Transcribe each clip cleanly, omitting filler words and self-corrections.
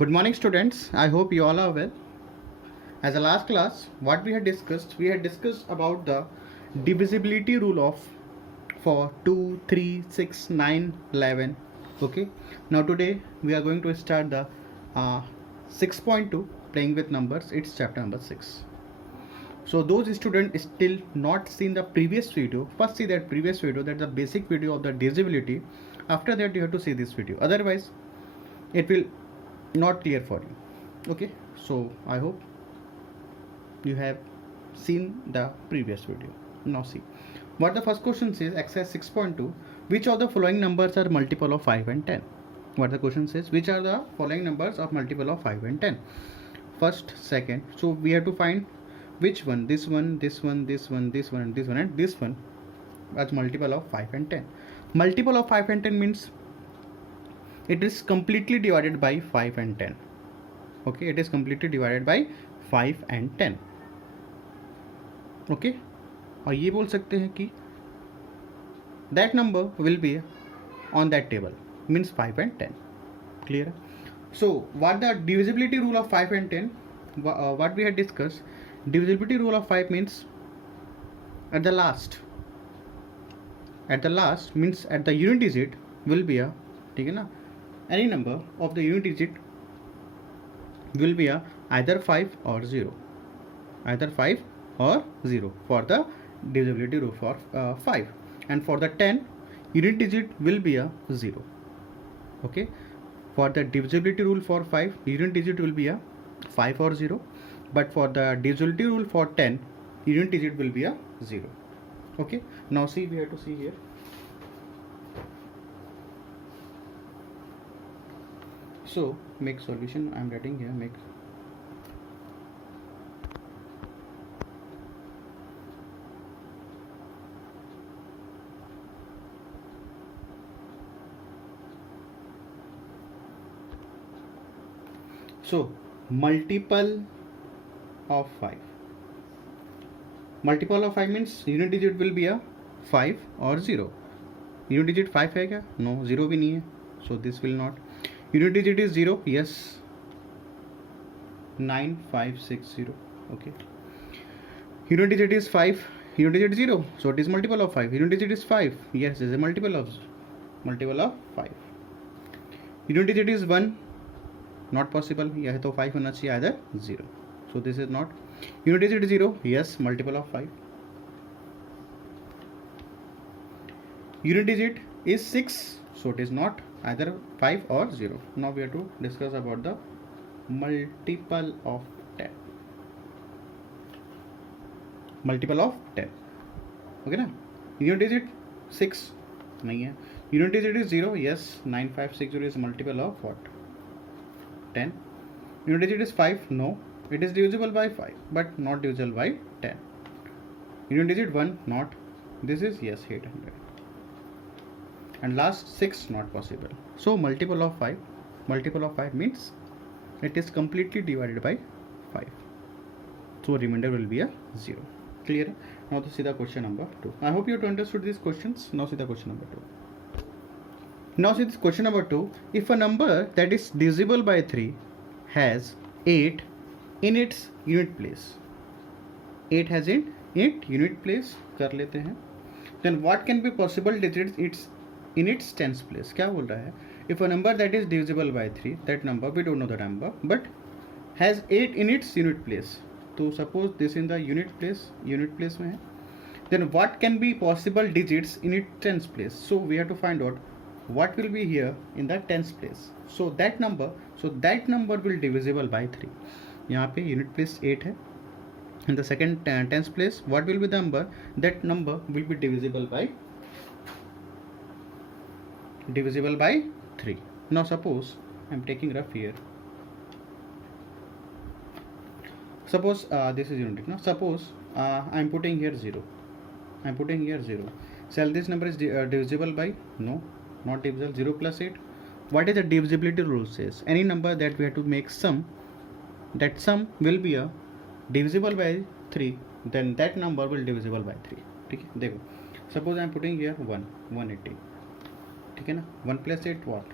Good morning, students. I hope you all are well. As a last class, what we had discussed about the divisibility rule of for 2, 3, 6, 9, 11. Okay. Now today we are going to start the 6.2 playing with numbers. It's chapter number 6. So those students still not seen the previous video, first see that previous video, that's the basic video of the divisibility. After that you have to see this video. Otherwise it will not clear for you. Okay, so I hope you have seen the previous video. Now see what the first question says. Exercise 6.2, which of the following numbers are multiple of 5 and 10? What the question says, which are the following numbers of multiple of 5 and 10? First, second, so we have to find which one, this one, this one, this one, this one, and this one, and this one as multiple of 5 and 10. Multiple of 5 and 10 means it is completely divided by 5 and 10. Okay, it is completely divided by 5 and 10. Okay, और ये बोल सकते हैं कि that number will be on that table, means 5 and 10. Clear? So what the divisibility rule of 5 and 10, what we had discussed, divisibility rule of 5 means at the last means at the unit digit will be a, ठीक है ना, any number of the unit digit will be a either 5 or 0, either 5 or 0 for the divisibility rule for 5, and for the 10 unit digit will be a 0. Okay, for the divisibility rule for 5 unit digit will be a 5 or 0, but for the divisibility rule for 10 unit digit will be a 0. Okay, now see, we have to see here. So make solution, I am writing here, make so multiple of 5. Multiple of 5 means unit digit will be a 5 or 0. Unit digit 5 है क्या? No, 0 भी नहीं है. So this will not. Unit digit is 0. Yes. 9560. Okay. Unit digit is 5. Unit digit 0. So it is multiple of 5. Unit digit is 5. Yes, it is a multiple of 5. Unit digit is 1. Not possible. यह तो 5 होना चाहिए, either 0. So this is not. Unit digit 0. Yes, multiple of 5. Unit digit is 6. So it is not either 5 or 0. Now we have to discuss about the multiple of 10. Multiple of 10. Okay ना? Unit digit 6 नहीं है. Unit digit is 0. Yes, 9560 is multiple of what? 10. Unit digit is 5. No, it is divisible by 5 but not divisible by 10. Unit digit 1 not. This is yes 800. And last 6 not possible. So multiple of 5 means it is completely divided by 5. So remainder will be a 0. Clear? Now to see the question number 2. I hope you have understood these questions. Now see the question number 2. Now see this question number 2. If a number that is divisible by 3 has 8 in its unit place, 8 has in it unit place कर लेते हैं, then what can be possible digits in its tens place? क्या बोल रहा है? If a number that is divisible by 3, that number we don't know the number, but has 8 in its unit place. तो suppose this in the unit place में है, then what can be possible digits in its tens place? So we have to find out what will be here in the tens place. So that number will divisible by 3. यहाँ पे unit place 8 है. In the second tens place, what will be the number? That number will be divisible by 3. Now suppose I am taking rough here. Suppose this is unit. Now suppose I am putting here 0. Shall this number is divisible by? No, not divisible. 0 plus 8. What is the divisibility rule says? Any number that we have to make sum, that sum will be a divisible by 3, then that number will divisible by 3. ठीक है, देखो, suppose I am putting here 180. ठीक है ना, 1 + 8 what?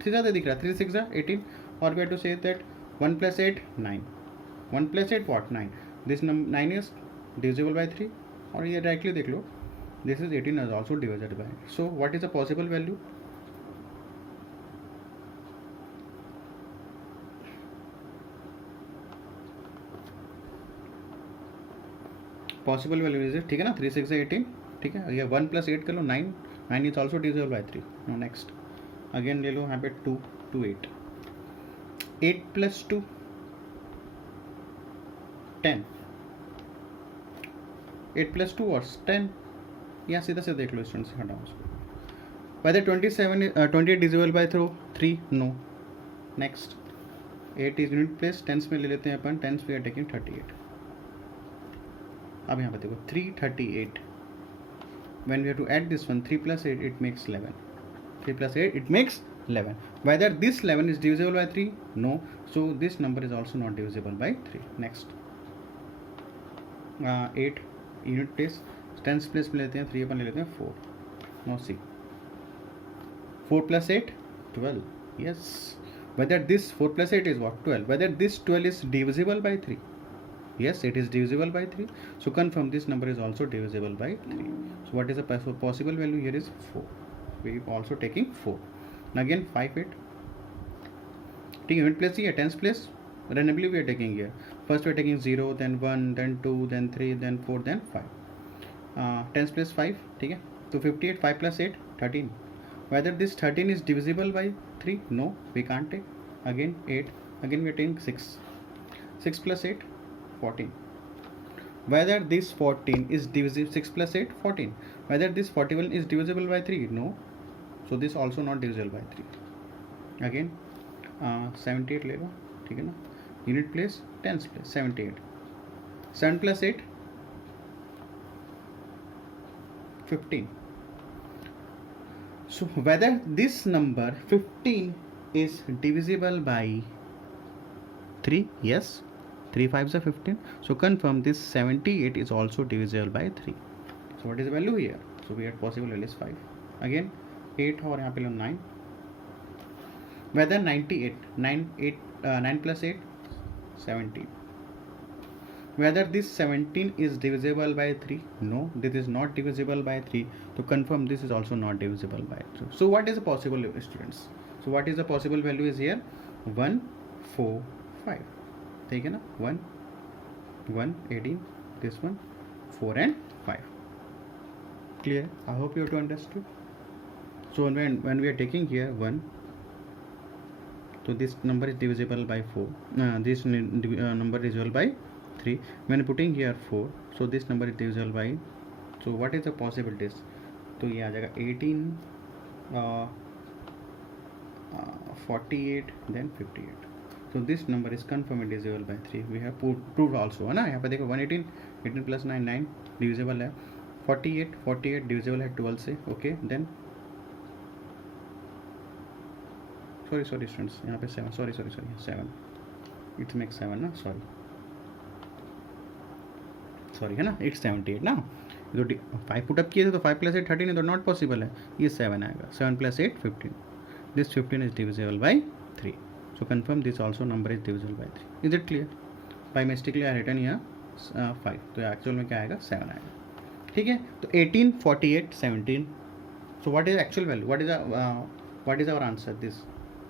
3 ज़्यादा दिख रहा है, 3 6 18, or we have to say that 1 plus 8 9. 1 plus 8 what? 9. This 9 is divisible by 3, or ये directly देख लो, this is 18 is also divided by. So what is the possible value? Possible value is ठीक है ना, 3 6 18, ठीक है. ये 1 प्लस 8 कर लो 9, 9 is also divisible by 3. No next again ले लो यहाँ पे 2 2 8, 8 प्लस 2 10, 8 प्लस 2 और 10. यहाँ सीधा से देख लो स्टूडेंट्स, हटाओ उसको. Whether 28 divisible by 3, no. Next 8 is unit place, tens में ले लेते हैं अपन, टेंस वी आर टेकिंग 38. अब यहाँ पे देखो 338. when we have to add this one, 3 plus 8 it makes 11. 3 plus 8 it makes 11. Whether this 11 is divisible by 3? No. So this number is also not divisible by 3. Next 8 unit place, tens place में लेते हैं 3 अपन ले लेते हैं 4. Now see, 4 plus 8 12. Yes. Whether this 4 plus 8 is what? 12. Whether this 12 is divisible by 3? Yes, it is divisible by 3. So confirm this number is also divisible by 3. So what is the possible value here is 4. We also taking 4. And again 5 8. Take unit place here, tens place randomly we are taking here. First we are taking 0, then 1, then 2, then 3, then 4, then 5. Tens place 5, ठीक है. तो 58, 5 plus 8 13. Whether this 13 is divisible by 3? No, we can't take. Again 8. Again we are taking 6. 6 plus 8 14. Whether this 14 is divisible, 6 plus 8 14. Whether this 41 is divisible by 3? No. So this also not divisible by 3. Again 78 ले लो, ठीक है ना. Unit place, tens place 78. 7 plus 8 15. So whether this number 15 is divisible by 3? Yes. 3 5s are 15. So confirm this 78 is also divisible by 3. So what is the value here? So we had possible value is 5. Again 8 और यहाँ पे लो 9. Whether 98 9 plus 8 17. Whether this 17 is divisible by 3? No, this is not divisible by 3. To confirm this is also not divisible by 3. So what is the possible, students? So what is the possible value is here? 1 4 5. ठीक है ना. 1 1 18, this one 4 and 5. Clear? I hope you have to understood. So when we are taking here 1, so this number is divisible by 4. This number is divisible by 3. When putting here 4, so this number is divisible by, so what is the possibilities? तो ये आ जाएगा 18, 48, then 58. So this number is confirmed divisible by 3. We have proved also है ना. यहाँ पे देखो 118, 18 plus 9 9 divisible है. 48 divisible है 12 से. Okay, then sorry students, यहाँ पे 7, sorry 7. It makes 7 ना, sorry है ना. It's 78 ना. तो 5 पुटअप किए थे तो 5 plus 8 13 है, तो नॉट पॉसिबल है. ये 7 आएगा. 7 plus 8 15. This 15 is divisible by 3. So confirm this also number is divisible by 3. Is it clear? By mistakenly I written here 5. तो एक्चुअल में क्या आएगा? 7 आएगा. ठीक है. तो 18 48 17. So what is actual value? What is our answer? This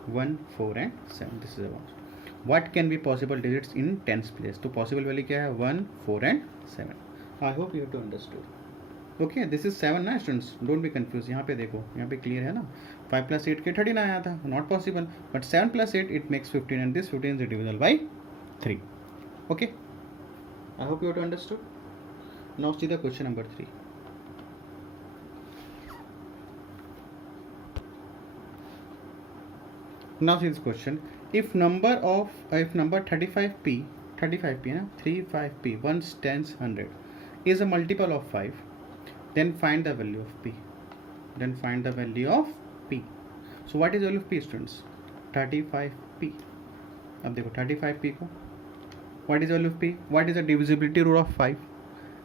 1 4 and 7. This is our answer. What can be possible digits in tens place? तो possible value क्या है? 1 4 and 7. I hope you have to understood. Okay, this is 7 ना students, don't be confuse. यहाँ पे देखो, यहाँ पे clear है ना. 5 plus 8 के 13 आया था, not possible. But 7 plus 8 it makes 15 and this 15 is divisible by 3. Okay, I hope you have to understood. Now see the question number 3. Now see this question. If number 35p है ना, 35p 1 10 100 is a multiple of 5, then find the value of p. So what is the value of p, students? 35p. अब देखो 35p को, what is the value of p? What is the divisibility rule of 5?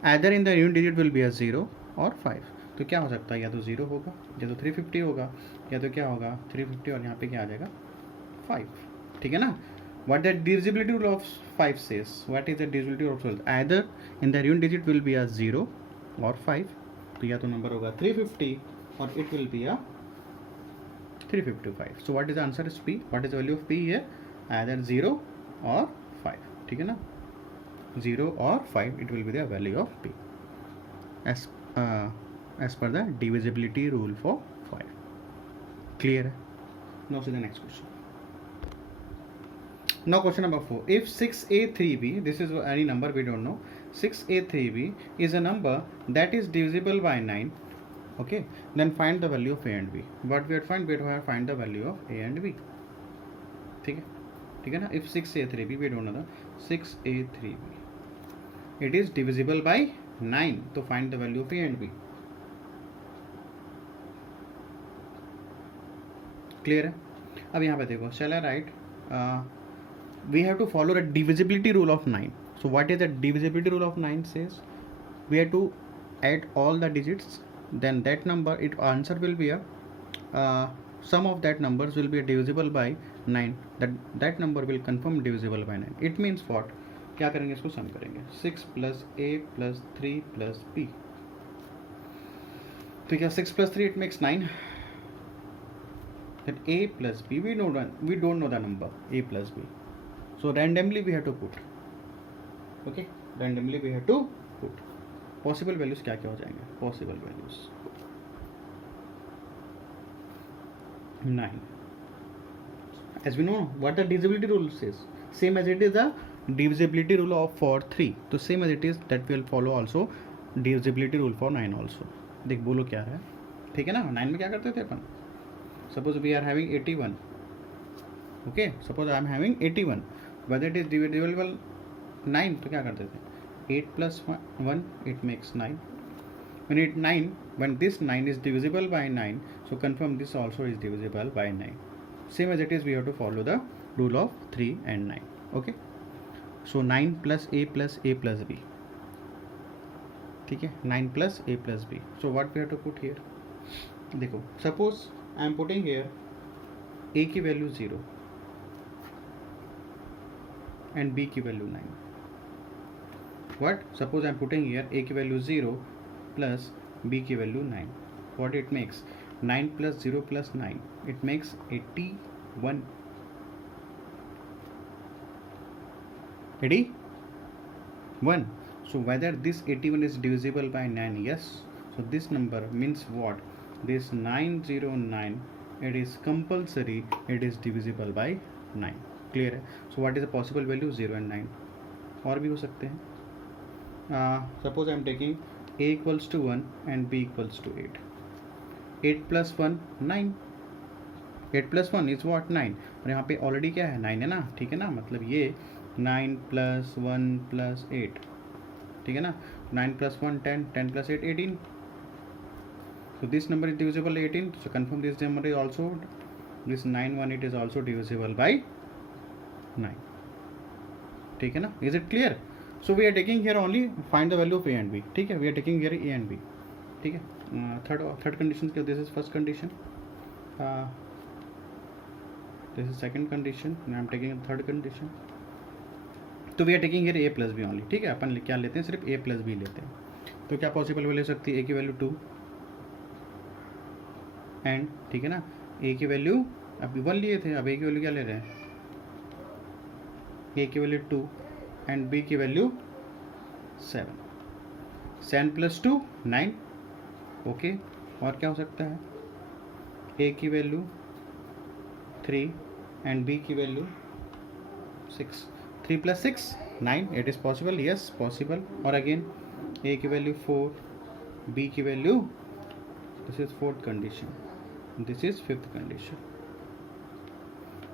Either in the unit digit will be a 0 or 5. तो क्या हो सकता है? या तो 0 होगा, या तो 350 होगा, या तो क्या होगा 350 और यहाँ पे क्या आ जाएगा 5. ठीक है ना. What the divisibility rule of 5 says? What is the divisibility of 12? Either in the even digit will be a 0 or 5. तो या तो नंबर होगा 350 और it will be a 355. So what is the answer is P? What is the value of P here? Either 0 or 5. ठीक है ना, 0 or 5 it will be the value of P as per the divisibility rule for 5. Clear है. Now see the next question. Now question number 4. If 6a3b, this is any number we don't know, 6a3b is a number that is divisible by 9, okay, then find the value of a and b. What we have to find? We have to find the value of a and b. ठीक है ना. If 6a3b, we don't know the 6a3b, it is divisible by 9, तो find the value of a and b. Clear है. अब यहाँ पे देखो, shall I write we have to follow the divisibility rule of 9. So what is the divisibility rule of 9 says? We have to add all the digits, then that number, it answer will be a sum of that numbers will be divisible by 9. That number will confirm divisible by 9. It means what? क्या करेंगे, इसको सम करेंगे. 6 plus a plus 3 plus b. तो क्या 6 plus 3 it makes 9. Then a plus b, we don't know the number a plus b. So randomly we have to put. Okay, randomly we have to put. Possible values क्या क्या हो जाएंगे? Possible values 9. As we know what the divisibility rule says, same as it is the divisibility rule of for 3. तो same as it is that will follow also divisibility rule for 9 also. देख बोलो क्या है. ठीक है ना. 9 में क्या करते थे अपन? Suppose we are having 81. Okay, suppose I am having 81. Whether it is divisible 9, तो क्या करते थे? 8 plus 1 it makes 9. When this 9 is divisible by 9, so confirm this also is divisible by 9. Same as it is, we have to follow the rule of 3 and 9. Okay, so 9 plus a plus a plus b. ठीक है, 9 plus a plus b. So what we have to put here? देखो, suppose I am putting here a की value 0 and b की value 9. What? Suppose I am putting here a की value 0 plus b की value 9. What it makes? 9 plus 0 plus 9. It makes 81. 81. So whether this 81 is divisible by 9? Yes. So this number means what? This 909, it is compulsory, it is divisible by 9. Clear है. So what is the possible value? 0 and 9. और भी हो सकते हैं. Suppose I am taking a equals to 1 and b equals to 8. 8 plus 1 9. 8 plus 1 is what? 9. और यहाँ पे already क्या है? 9 है ना. ठीक है ना. मतलब ये 9 plus 1 plus 8. ठीक है ना. 9 plus 1 10. 10 plus 8 18. So this number is divisible by 18. So confirm this number is also, this 9 it is also divisible by 9. ठीक है ना. Is it clear? So we are taking here only find the value of a and b. ठीक है. We are taking here a and b. ठीक है. Third condition. This is first condition. This is second condition. And I am taking a third condition. तो we are taking here a plus b only. ठीक है. अपन क्या लेते हैं? सिर्फ a plus b लेते हैं. तो क्या पॉसिबल वैल्यू ले सकती है? a की वैल्यू 2 एंड, ठीक है ना, a की वैल्यू अभी 1 लिए थे, अब a की वैल्यू क्या ले रहे हैं? a की वैल्यू 2 एंड b की वैल्यू 7. 7 plus 2 9. ओके. और क्या हो सकता है? a की वैल्यू 3 एंड b की value 6. 3 plus 6 9. It is possible. Yes, possible. और अगेन a की वैल्यू 4, b की value, this is fourth condition, this is fifth condition.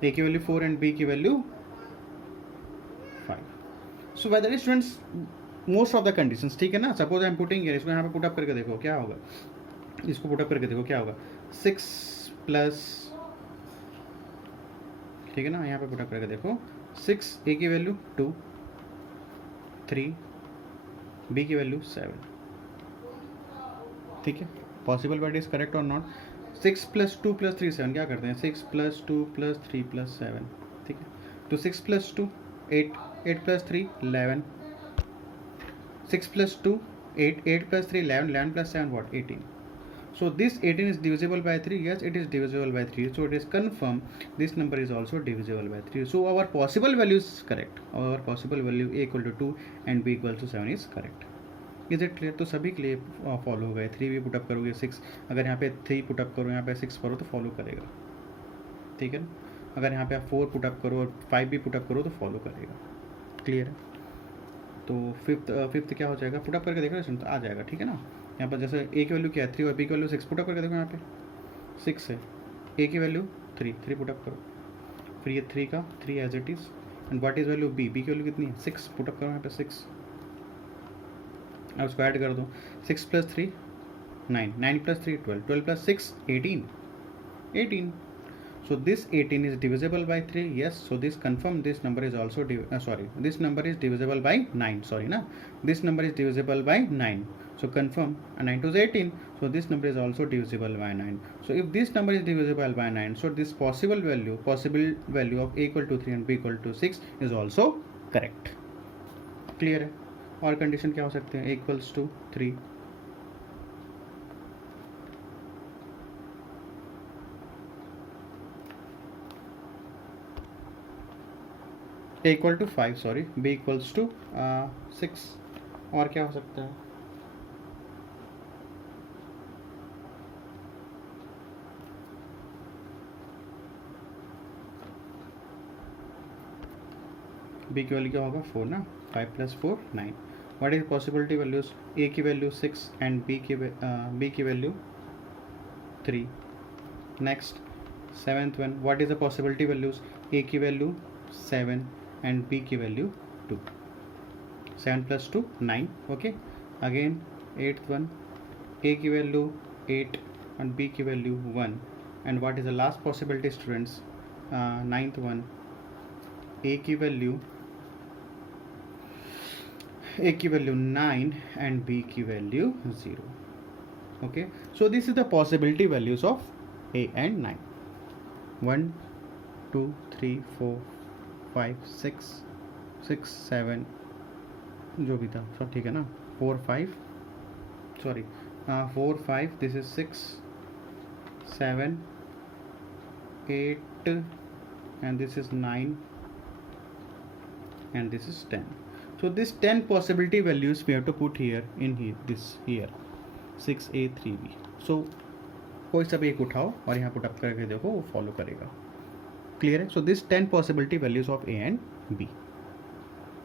a की वैल्यू 4 एंड b की value 5. So whether students most of the conditions. ठीक है ना. Suppose I am putting here, इसको यहाँ पे पुटअप करके देखो क्या होगा. इसको पुटअप करके देखो क्या होगा. 6 प्लस, ठीक है ना, यहाँ पे पुटअप करके देखो. 6 a की वैल्यू 2, 3 b की वैल्यू 7. ठीक है. पॉसिबल बट इज करेक्ट और नॉट. 6 plus 2 plus 3 7. क्या करते हैं? 6 plus 2 plus 3 plus 7. ठीक है. तो 6 plus 2 8, 8 plus 3 11, 6 plus 2 8, 8 plus 3 11, 11 plus 7 what 18. So this 18 is divisible by 3. Yes, it is divisible by 3. So it is confirmed this number is also divisible by 3. So our possible value is correct. Our possible value a equal to 2 and b equal to 7 is correct. Is it clear? तो सभी के लिए follow हो गए. 3 भी put up करोगे 6, अगर यहाँ पे 3 पुटअप करो यहाँ पे 6 करो तो फॉलो करेगा. ठीक है ना? अगर यहाँ पे आप 4 पुटअप करो और 5 भी पुटअप करो तो फॉलो करेगा. क्लियर है? तो फिफ्थ क्या हो जाएगा? पुटअप करके देखो तो आ जाएगा. ठीक है ना? यहाँ पर जैसे ए की वैल्यू क्या है 3 और बी की वैल्यू 6. पुटअप करके देखो यहाँ पे 6 है, ए की वैल्यू 3 पुटअप करो, फिर ये 3 का 3 as it is. And what is value B की वैल्यू कितनी है 6. पुटअप करो यहाँ पे 6. अब उसको ऐड कर दो. 6 plus 3 9, 9 plus 3 12, 12 plus 6 18. So this 18 is divisible by 3. Yes. So this confirm this number is also this number is divisible by 9. Sorry na. This number is divisible by 9. So confirm 9 to 18. So this number is also divisible by 9. So if this number is divisible by 9, so this possible value of a equal to 3 and b equal to 6 is also correct. Clear है? और condition क्या हो सकते हैं? Equals to 3, a equal to 5 sorry, b equals to 6. और क्या हो सकता है? b की वैल्यू क्या होगा 4 ना. 5 plus 4 9. What is possibility values? a की वैल्यू 6 एंड b की value 3. Next 7th one, what is the possibility values? a की वैल्यू 7 and b की value 2. 7 plus 2 9. Okay. Again 8th one, a की value 8 and b की value 1. And what is the last possibility students? 9th one, a की value 9 and b की value 0. Okay. So this is the possibility values of a and 9. 1 2 3 4 5 6 7 जो भी था सब ठीक है ना. 4 5 this is 6 7 8 and this is 9 and this is 10. So this 10 possibility values we have to put here in here 6a 3b. So कोई सब एक उठाओ और यहाँ पुट अप करके देखो, वो फॉलो करेगा. क्लियर है? So this 10 possibility values of A and B.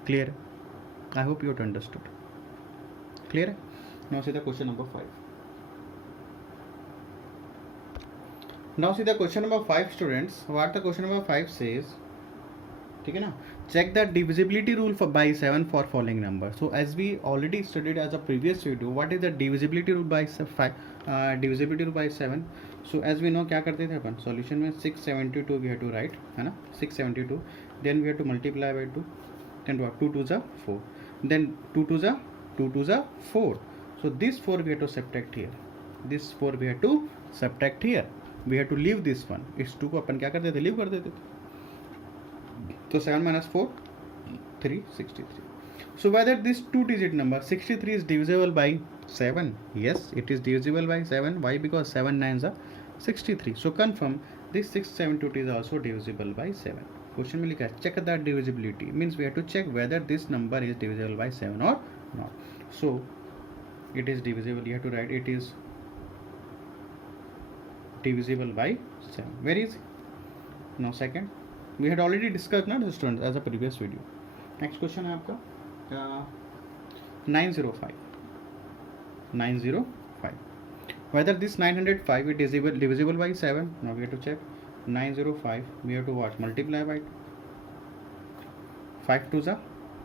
Clear है? I hope you have understood. Clear है? Now see the question number 5. Now see the question number 5 students. What the question number 5 says. ठीक है ना? Check the divisibility rule for by 7 for following number. So as we already studied as a previous video, what is the divisibility rule by 7. So as we know क्या करते थे अपन solution में 672 we have to right है ना. 672 then we have to multiply by 2 then what 2 2 4 then 2 2 4. So this 4 we have to subtract here. This 4 we have to subtract here. We have to leave this one. इस 2 को अपन क्या करते थे? Leave कर देते थे. तो 7 minus 4 3 63. So whether this 2-digit number 63 is divisible by 7? Yes, it is divisible by 7. Why? Because 7 9s are 63. So confirm this 672 is also divisible by 7. Question में लिखा है check the divisibility, means we have to check whether this number is divisible by 7 or not. So it is divisible. You have to write it is divisible by 7. Very easy. Now second, we had already discussed ना students as a previous video. Next question है आपका 905. Whether this 905 is divisible by 7. Now we have to check 905. We have to what? Multiply by 5 to the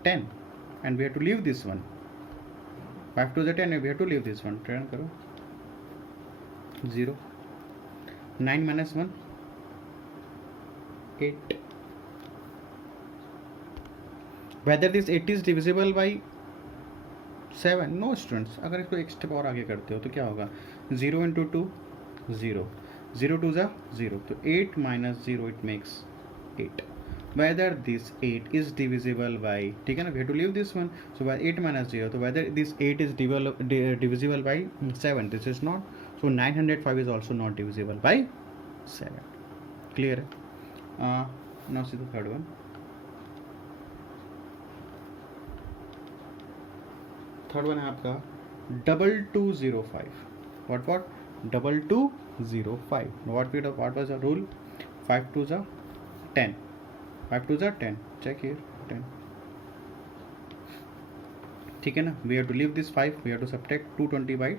10 and we have to leave this one. 5 to the 10 and we have to leave this one. Try करो 0. 9 minus 1 8. Whether this 8 is divisible by 7? No students. अगर इसको एक step और आगे करते हो तो क्या होगा? 0 into 2 0 0 2 0. तो 8 minus 0 it makes 8. whether this 8 is divisible by, ठीक है ना, we have to leave this one, so by 8 minus 0, so whether this 8 is divisible by 7, this is not, so 905 is also not divisible by 7. Clear है? Now see the third one. Third one है आपका 2205. what 2205. what was the rule? 5 2s are 10. 5 2s are 10. check here 10. ठीक है ना, we have to leave this 5, we have to subtract 220 by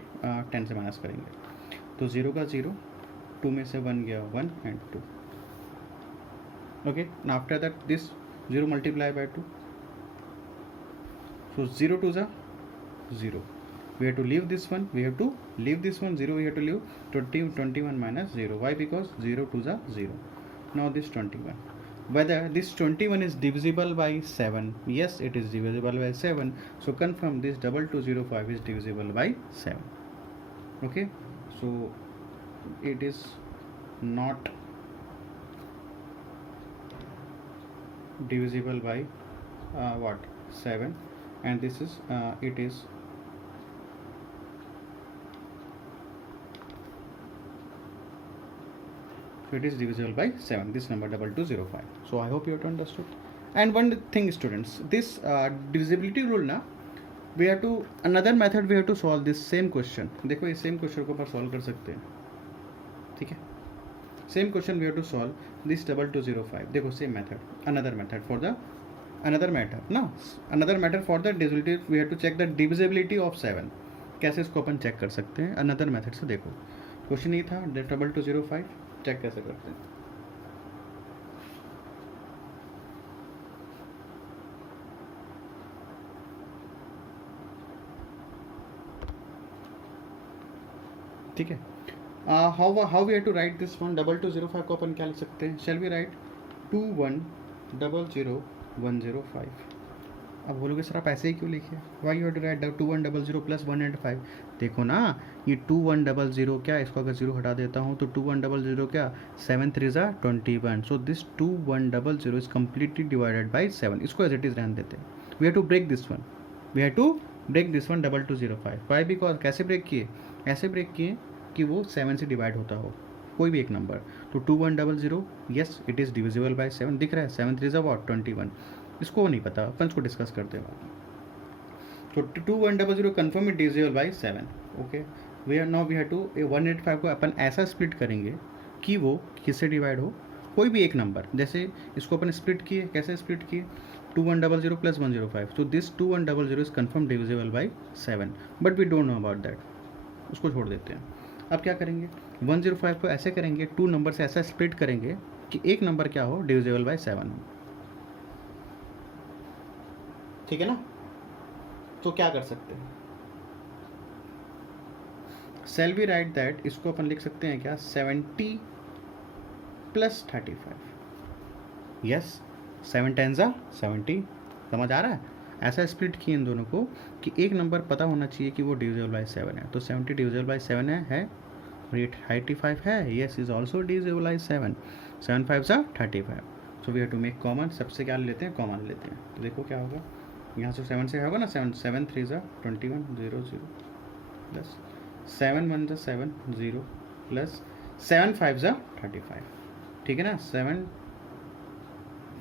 10 से minus करेंगे, तो 0 का 0, 2 में से 1 गया 1 and 2. okay, now after that this 0 multiply by 2, so 0 2s are 0. we have to leave this one, 0 we have to leave 21 minus 0. why? because 0 2s are 0. now this 21, whether this 21 is divisible by 7. yes, it is divisible by 7, so confirm this 2205 is divisible by 7. okay, so it is not divisible by 7, and this is it is so it is divisible by 7, this number 2205. so I hope you have understood. and one thing students, this divisibility rule na, we have to another method, we have to solve this same question. देखो ये same question को पर solve कर सकते हैं, ठीक है, same question we have to solve this 2205. देखो same method, another method for the another method for the divisibility, we have to check the divisibility of 7. कैसे इसको अपन चेक कर सकते हैं another method से. देखो क्वेश्चन ये था 2205, चेक कैसे करते हैं. ठीक है, how we have to write this one 2205 को अपन क्या लिख सकते हैं? Shall we write 21000105. अब बोलोगे सर आप ऐसे ही क्यों लिखे? Why you have to write 2100 plus 105. देखो ना ये 2100 क्या, इसको अगर 0 हटा देता हूँ तो 2100 क्या, 7 3 ज़ा 21. So this 2100 is completely divided by 7. इसको एज इट इज़ रहने देते हैं. We have to break this one, 2205. Why? Because कैसे ब्रेक किए? ऐसे ब्रेक किए कि वो 7 से डिवाइड होता हो कोई भी एक नंबर. तो 2100 yes it is divisible by 7 दिख रहा है. 7 3 ज़ा 21. इसको नहीं पता, अपन इसको डिस्कस करते हैं. तो 2100 confirm it divisible by 7. Okay, we are now we have to 185 को अपन ऐसा स्प्लिट करेंगे कि वो किससे डिवाइड हो, कोई भी एक नंबर. जैसे इसको अपन स्प्लिट किए, कैसे स्प्लिट किए? 2100 प्लस 105. तो this 2100 is confirm divisible by 7, but we don't know about that. उसको छोड़ देते हैं. अब क्या करेंगे? 105 को ऐसे करेंगे, 2 नंबर से ऐसा स्प्लिट करेंगे कि एक नंबर क्या हो, डिविजिबल बाय 7 हो. ठीक है ना? तो क्या कर सकते हैं? सेल वी राइट दैट, इसको अपन लिख सकते हैं क्या, 70 प्लस 35. यस, 7 10 ज़ा 70. समझ आ रहा है? ऐसा स्प्लिट किए इन दोनों को कि एक नंबर पता होना चाहिए कि वो डिविजिबल बाय 7 है. तो 70 डिविजिबल बाय 7 है और ये 35 है. Yes is also divisible by 7. 7 5 ज़ा 35. So we have to make common. सबसे क्या लेते हैं? कॉमन लेते हैं. तो देखो क्या होगा, यहाँ से 7 से होगा ना, 7 3 ज़ा 21 0 0 प्लस 7 1 ज़ा 7 0 प्लस 7 5 ज़ा 35. ठीक है ना? 7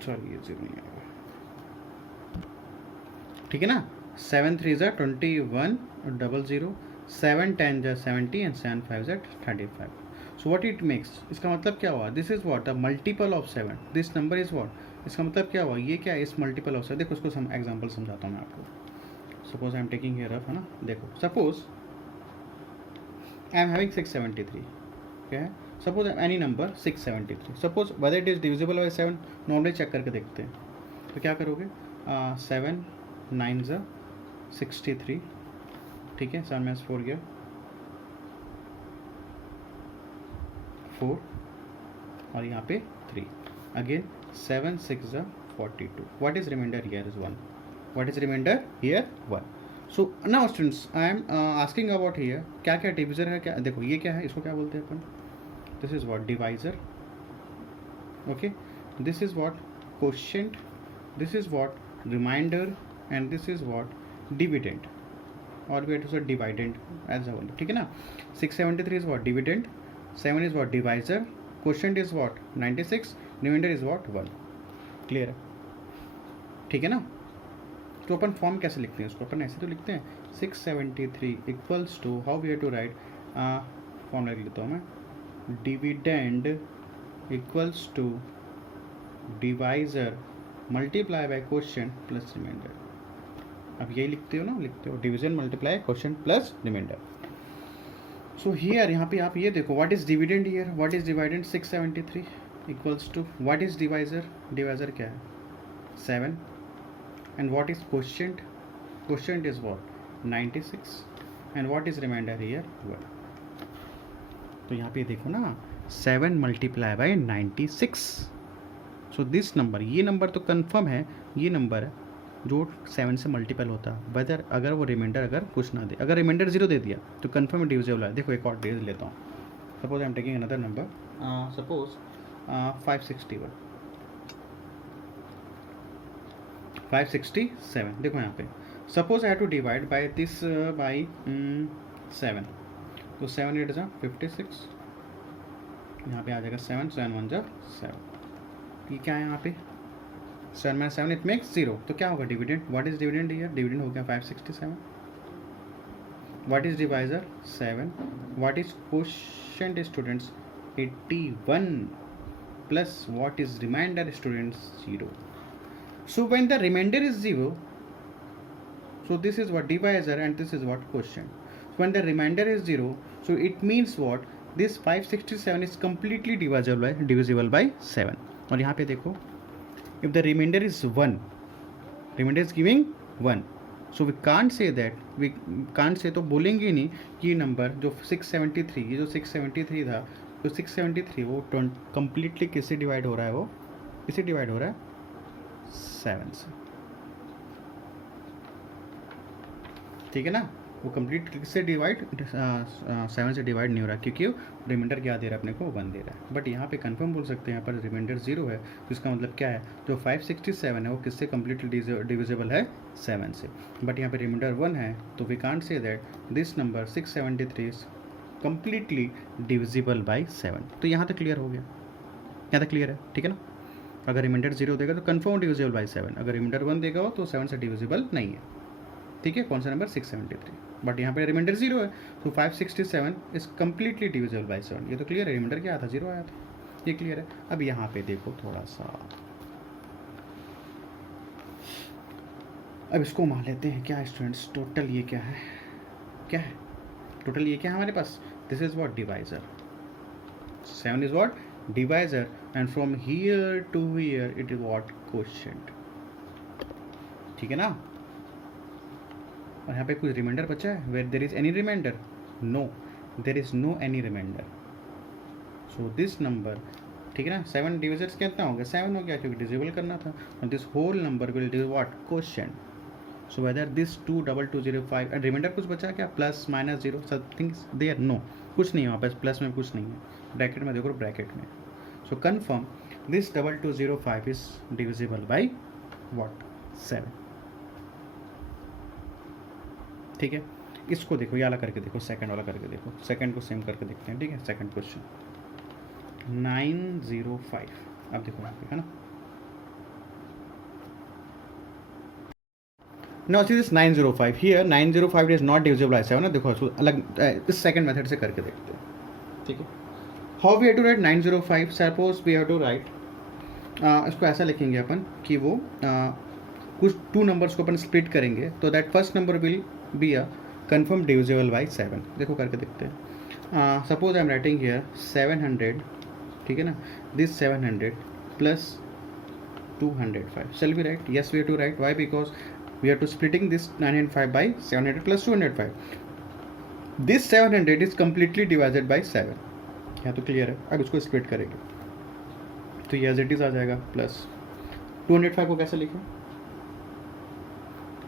सॉरी ये 0 नहीं आएगा. ठीक है ना? 7 3 ज़ा 21 00, 7 10 ज़ा 70 एंड 7 5 ज़ा 35. So what it makes? इसका मतलब क्या हुआ? This is what the multiple of 7. This number is what? इसका मतलब क्या हुआ? ये क्या है? इस मल्टीपल ऑफ 7. देखो उसको एग्जाम्पल समझाता हूँ मैं आपको. Suppose I am taking here rough, है ना. देखो सपोज आई एम हैविंग 673. क्या है? Suppose any number 673. Suppose whether it is divisible by 7. Normally check करके देखते हैं. तो क्या करोगे? 7 9 ज़ा 63. ठीक है, 7 में 4 गया 4 और यहाँ पे 3. अगेन 7 6 ज़ा 42. What is reminder here is 1. What is reminder here 1. So now students I am asking about here क्या क्या डिविजर है. क्या देखो ये क्या है, इसको क्या बोलते हैं अपन? This is what? Divisor. Okay, this is what? quotient, this is what remainder, and this is what dividend, or we have to say dividend as a whole. ठीक है ना. 673 is what dividend, 7 is what divisor, quotient is what 96, remainder is what 1. Clear है. ठीक है ना. तो अपन form कैसे लिखते हैं उसको, अपन ऐसे तो लिखते हैं 673 equals to, how we have to write, form लिख लेता हूँ मैं, dividend equals to divisor multiply by quotient plus reminder. अब यही लिखते हो ना, लिखते हो division multiply quotient plus reminder. So here यहाँ पे आप ये देखो, what is dividend here, what is dividend 673 equals to what is divisor, divisor क्या है 7, and what is quotient, quotient is what 96, and what is remainder here 1. तो यहाँ पे देखो ना 7 multiply by 96. So this number, ये नंबर तो confirm है, ये नंबर है जो 7 से मल्टीपल होता है, वेदर अगर वो रिमाइंडर अगर कुछ ना दे. अगर रिमाइंडर 0 दे दिया तो कंफर्म डिविजिबल है. देखो एक और डेज लेता हूँ. Suppose I am taking another number, suppose 561, 567. देखो यहाँ पे suppose I have to divide by this by 7, तो 7 8 जा 56, यहाँ पे आ जाएगा 7, 7 1 जा 7. ये क्या है यहाँ पे 7 minus 7 इट मेक्स 0. तो क्या होगा dividend, what is dividend here, dividend हो गया 567. What is divisor 7, what is quotient students 81, plus what is reminder students 0. So when the remainder is 0, so this is what divisor and this is what quotient. So when the remainder is 0, so it means what, this 567 is completely divisible by 7. और यहाँ पे देखो, if the remainder is 1, remainder is giving 1, so we can't say that, we can't say, तो बोलेंगे नहीं कि ये number जो 673, ये जो 673 था, तो 673 वो completely किससे डिवाइड हो रहा है, वो किससे डिवाइड हो रहा है 7 से. ठीक है ना. वो कंप्लीट किससे डिवाइड 7 से डिवाइड नहीं हो रहा, क्योंकि रिमाइंडर क्या दे रहा है अपने को 1 दे रहा है. बट यहाँ पे कंफर्म बोल सकते हैं, यहाँ पर रिमाइंडर 0 है, तो इसका मतलब क्या है, जो 567 है वो किससे कम्प्लीटली डिविजिबल है 7 से. बट यहाँ पे रिमाइंडर 1 है, तो we can't say that this number 673 is completely divisible by 7. तो यहाँ तक क्लियर हो गया, यहाँ तक क्लियर है. ठीक है ना. अगर रिमाइंडर 0 देगा तो कन्फर्म डिविजिबल बाई 7, अगर रिमाइंडर 1 देगा हो तो 7 से डिविजिबल नहीं है. ठीक है. कौन सा नंबर 673. बट यहाँ पे रिमाइंडर 0 है, तो 567 इज कम्प्लीटली डिविजिबल बाई 7. ये तो क्लियर है. रिमाइंडर क्या आया था 0 आया था, ये क्लियर है. अब यहाँ पे देखो थोड़ा सा, अब इसको मान लेते हैं क्या स्टूडेंट्स, टोटल ये क्या है, क्या है टोटल ये क्या है हमारे पास, this is what divisor, 7 is what divisor, and from here to here it is what quotient. ठीक है ना. और यहाँ पे कुछ रिमाइंडर बचा है, where there is any remainder, no, there is no any remainder. So this number, ठीक है ना, 7 डिविजर्स कितना हो गया, 7 हो गया, क्योंकि डिविजिबल करना था. and this whole number will do what quotient. So whether this 22205 and reminder कुछ बचा क्या, plus minus 0 something there, no, कुछ नहीं है वहाँ पे, प्लस में कुछ नहीं है, ब्रैकेट में देखो, ब्रैकेट में. So confirm this 2205 is divisible by what 7. ठीक है. इसको देखो, ये वाला करके देखो, सेकंड वाला करके देखो, सेकंड को सेम करके देखते हैं. ठीक है. Second question 905. अब देखो यहाँ पे है ना, now see this 905 here, 905 is not divisible by 7 ना. देखो इसको अलग इस सेकंड मेथड से करके देखते हैं. ठीक है. How we have to write 905, suppose we have to write, इसको ऐसा लिखेंगे अपन कि वो कुछ 2 नंबर्स को अपन स्प्लिट करेंगे, तो that first number will be a confirm divisible by 7. देखो करके देखते हैं. Suppose I am writing here 700. ठीक है ना. This 700 plus 205. Shall we write, yes we have to write. Why, because we are to splitting this 905 by 700 plus 205. This 700 is completely divided by 7. यहाँ तो clear है. अब इसको स्प्लिट करेंगे तो ये एज इट इज आ जाएगा, प्लस 205 को कैसे लिखें,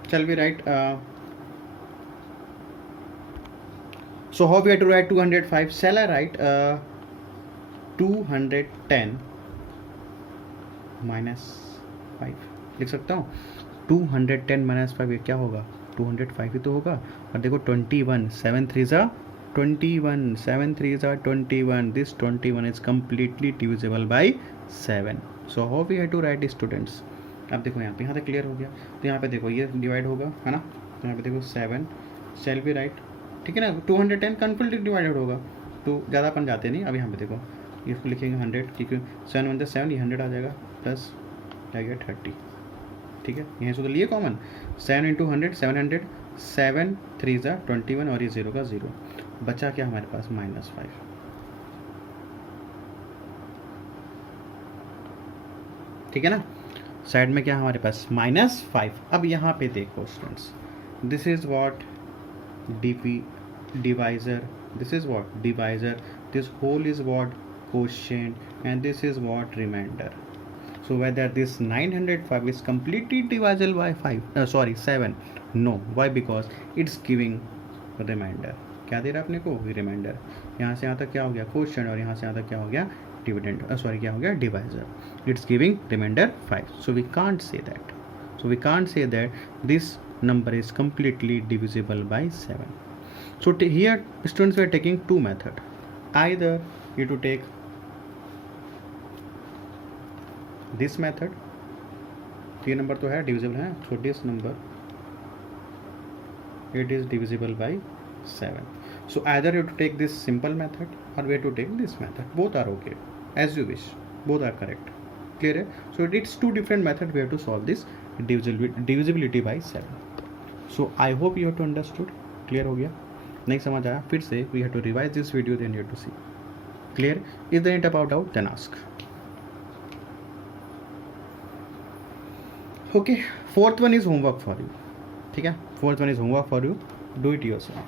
चल we write, so how we have to write 205, shall I write 210 minus -5 लिख सकता हूँ। 210 -5 ये क्या होगा, 205 ही तो होगा। और देखो 21, 7 3 ज़ा 21, 7 3 ज़ा 21, this 21 is completely divisible by 7। So how we have to write students. अब देखो यहाँ तक क्लियर हो गया। तो यहाँ पे देखो ये डिवाइड होगा, है ना। तो यहाँ पे देखो 7 शैल बी राइट, ठीक है ना। 210 कम्प्लीटली डिवाइडेड होगा, तो ज़्यादा अपन जाते नहीं। अब यहाँ पे देखो इसको लिखेंगे 100, क्योंकि 7 1 7, ये 100 आ जाएगा, प्लस आ गया 30, ठीक है। यहाँ से तो लिए कॉमन, 7 × 100 700, 7 3 ज़ा 21 और ये 0 का 0, बचा क्या हमारे पास -5। ठीक है ना, साइड में क्या हमारे पास -5। अब यहाँ पे देखो students, this is what divisor, this is what divisor, this whole is what quotient, and this is what remainder. So whether this 905 is completely divisible by 7, no. Why? Because it's giving remainder. क्या दे रहा है अपने को, reminder. यहाँ से यहाँ तक क्या हो गया क्वेश्चन, और यहाँ से यहाँ तक क्या हो गया डिविडेंड, क्या हो गया divisor. It's giving reminder 5। So we can't say that, this number is completely divisible by 7. So here students were taking two method. Either you to take this method, ये नंबर तो है डिविजिबल है, छोटेस्ट number it is divisible by 7. So either you to take this simple method or we have to take this method. Both are okay, as you wish, both are correct. Clear है? So it's two different method we have to solve this divisibility by 7. So I hope you have to understood. Clear हो गया? नहीं समझ आया फिर से we have to revise this video, then you have to see. Clear? Is there any doubt then ask. Okay, fourth one is homework for you. ठीक है, fourth one is homework for you. Do it yourself.